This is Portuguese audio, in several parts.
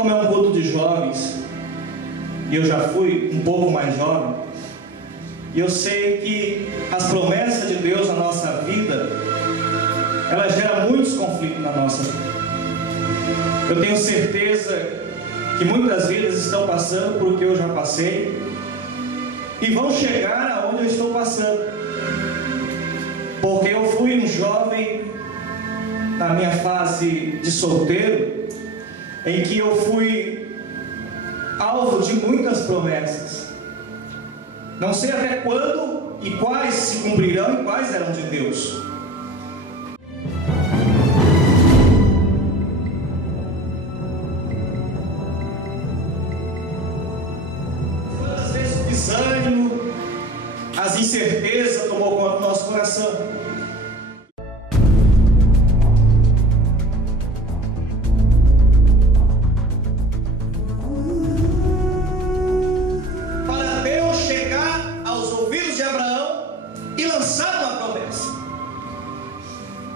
como é um culto de jovens, e eu já fui um pouco mais jovem, e eu sei que as promessas de Deus na nossa vida, elas geram muitos conflitos na nossa vida. Eu tenho certeza que muitas vidas estão passando por o que eu já passei, e vão chegar aonde eu estou passando, porque eu fui um jovem na minha fase de solteiro, em que eu fui alvo de muitas promessas. Não sei até quando e quais se cumprirão e quais eram de Deus. Quantas vezes o desânimo, as incertezas tomou conta do nosso coração.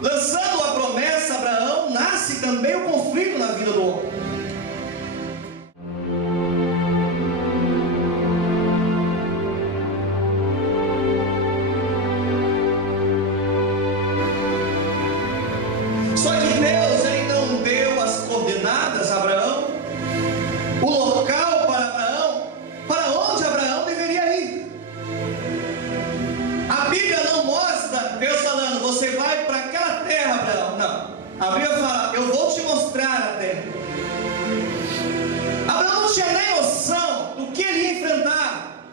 Lançando a promessa, Abraão, nasce também o conflito na vida do homem. Só que Deus ainda não deu as coordenadas a Abraão, o local para Abraão, para onde Abraão deveria ir. A Bíblia não mostra Deus falando, você vai para aquela terra, Abraão. Não. A Bíblia fala, eu vou te mostrar a terra. Abraão não tinha nem noção do que ele ia enfrentar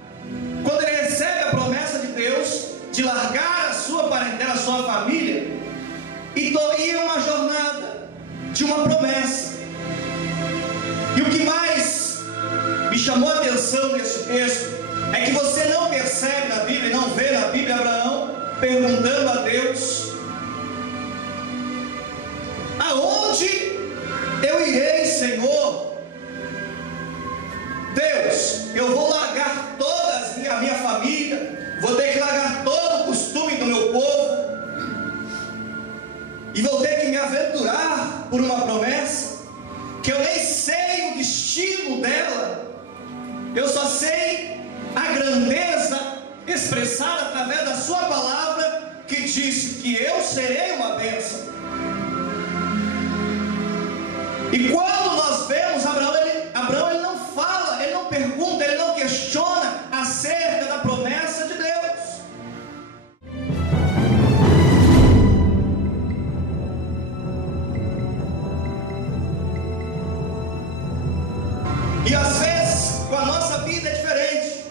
quando ele recebe a promessa de Deus de largar a sua parentela, a sua família, e ir uma jornada de uma promessa. E o que mais me chamou a atenção nesse texto é que você não percebe na Bíblia, não vê na Bíblia Abraão perguntando a Deus: aonde eu irei, Senhor? Deus, eu vou largar toda a minha família, vou ter que largar todo o costume do meu povo, e vou ter que me aventurar por uma promessa que eu nem sei o destino dela. Eu só sei a grandeza expressada através da sua palavra, que disse que eu serei uma bênção. E quando nós vemos Abraão ele não fala, ele não pergunta, ele não questiona acerca da promessa de Deus. E às vezes com a nossa vida é diferente.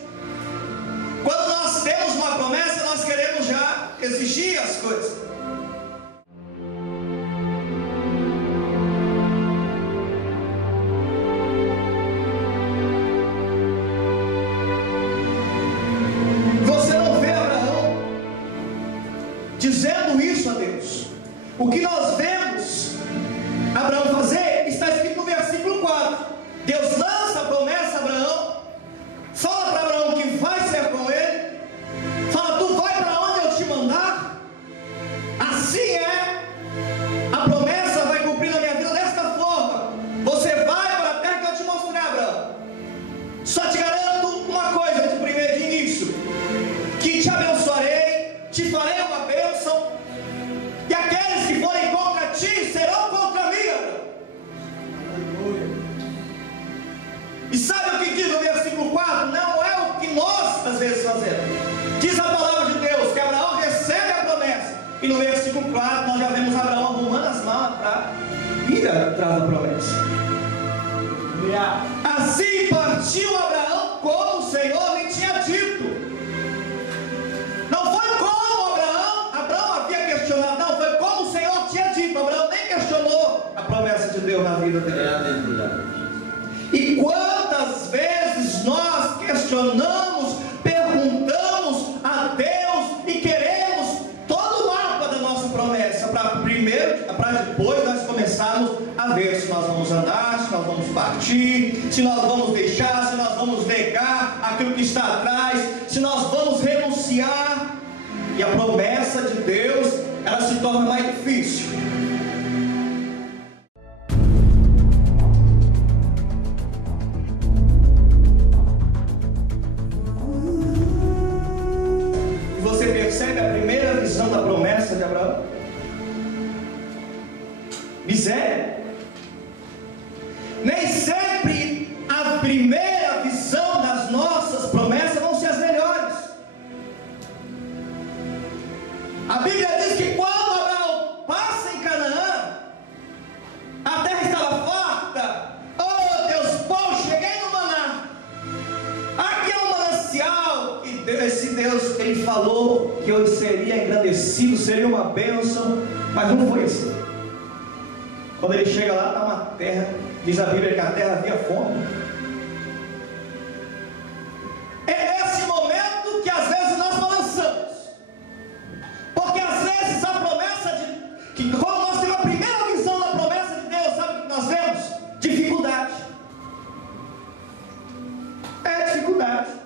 Quando nós temos uma promessa, nós queremos já exigir as coisas. Você não vê Abraão dizendo isso a Deus. O que nós vemos Abraão fazer está escrito no versículo 4. Deus lança a promessa a Abraão, fala para Abraão que vai ser com ele, fala, tu vai para onde eu te mandar. Assim é, a promessa vai cumprir na minha vida desta forma. Você vai para a terra que eu te mostrar, Abraão. Só te garanto uma coisa de primeiro de início, que te abençoarei, te farei uma bênção, e aqueles que forem contra ti serão contra mim, Abraão. E sabe o que diz no versículo 4? Não é o que nós às vezes fazemos. Diz a palavra de Deus que Abraão recebe a promessa, e no versículo 4 nós já vemos Abraão arrumando as malas para ir atrás da promessa. Assim partiu Abraão como o Senhor lhe tinha dito. Não foi como Abraão havia questionado, não, foi como o Senhor tinha dito. Abraão nem questionou a promessa de Deus na vida dele. E quantas vezes nós questionamos, perguntamos a Deus e queremos todo o mapa da nossa promessa, para depois nós começarmos a ver se nós vamos andar, se nós vamos partir, se nós vamos deixar, se nós vamos negar aquilo que está atrás, se nós vamos renunciar. E a promessa de Deus, ela se torna mais difícil. esse Deus, Ele falou que eu seria engrandecido, seria uma bênção, mas não foi assim. Quando Ele chega lá, está uma terra, diz a Bíblia que a terra havia fome. É nesse momento que às vezes nós balançamos, porque às vezes a promessa que quando nós temos a primeira visão da promessa de Deus, sabe o que nós vemos? Dificuldade. É dificuldade.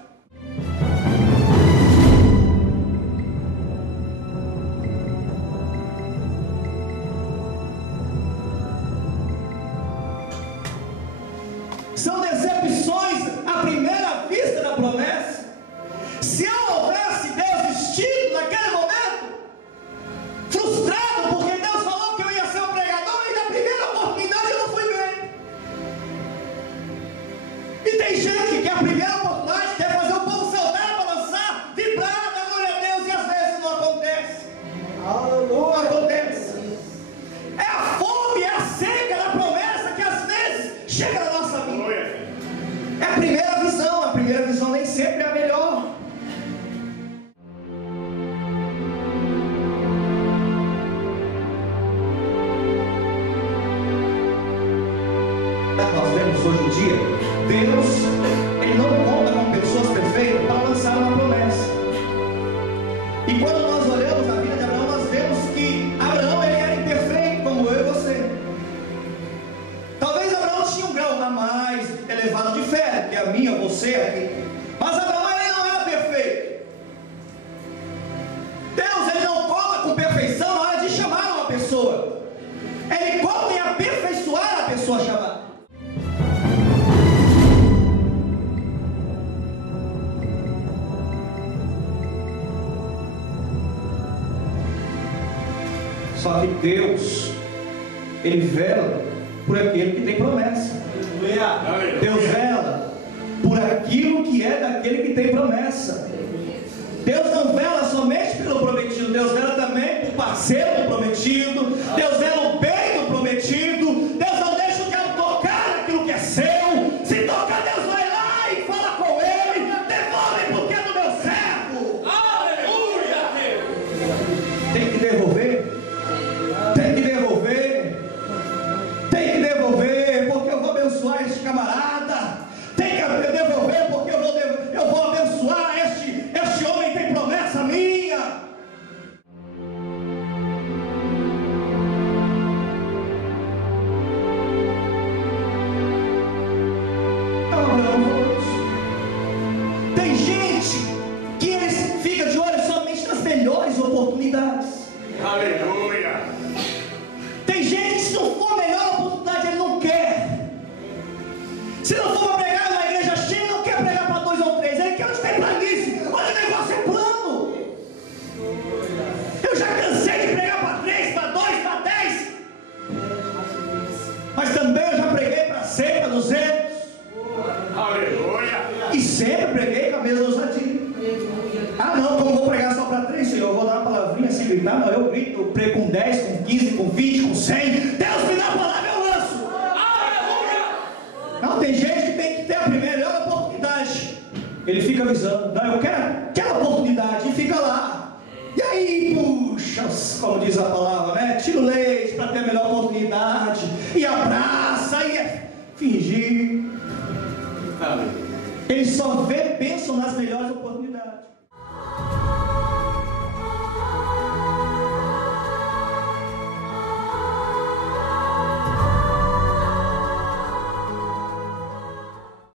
São decepções à primeira vista da promessa. Se eu houvesse desistido naquele momento, frustrado porque Deus falou que eu ia ser um pregador e na primeira oportunidade eu não fui bem. E tem gente que a primeira oportunidade quer fazer o povo saltar, balançar, vibrar, dar glória a Deus, e às vezes não acontece. Não acontece. É a fome, é a seca da promessa que às vezes chega na nossa vida. É a primeira visão nem sempre é a melhor. Nós vemos hoje em dia, Deus, Ele não conta com pessoas perfeitas para lançar uma promessa. E quando nós olhamos a vida de Abraão, nós vemos que Abraão, ele era imperfeito, como eu e você. Talvez Abraão tinha um grau a mais elevado de fé, que a minha, você aqui. Mas Abraão, ele não era perfeito. Deus, Ele não conta com perfeição na hora de chamar uma pessoa. Ele conta em aperfeiçoar a pessoa chamada. Só que Deus, Ele vela por aquele que tem promessa. Deus vela por aquilo que é daquele que tem promessa. Deus não vela somente pelo prometido, Deus vela também por parceiro do prometido. Deus vela o bem do prometido. Deus não deixa o diabo tocar naquilo que é seu. Se tocar, Deus vai lá e fala com ele: devolve porque é do meu servo. Aleluia! Tem que devolver. Tem que devolver. Tem que devolver, porque eu vou abençoar este camarada. Tem que devolver, porque eu vou abençoar este homem, tem promessa minha. Tem gente que eles ficam de olho somente nas melhores oportunidades. Aleluia! Tem gente que se não for a melhor oportunidade, ele não quer. Se não for para pregar numa igreja cheia, ele não quer pregar para 2 ou 3. Ele quer onde tem planície, onde o negócio é plano. Eu já cansei de pregar para 3, para 2, para 10. Mas também eu já preguei para 100, para 200. Aleluia! E sempre preguei com a mesma ousadia. Ah não, como vou pregar só para 3, Senhor, eu vou dar uma palavrinha sem gritar. Não, eu grito, eu prego com 10, com 15, com 20, com 100. Deus me dá a palavra, eu lanço. Aleluia! Não, tem gente que tem que ter a melhor oportunidade. Ele fica avisando: não, eu quero aquela oportunidade. E fica lá. E aí, puxa, como diz a palavra, né? Tira o leite para ter a melhor oportunidade. E abraça, e é fingir. Ele só vê, pensam nas melhores oportunidades.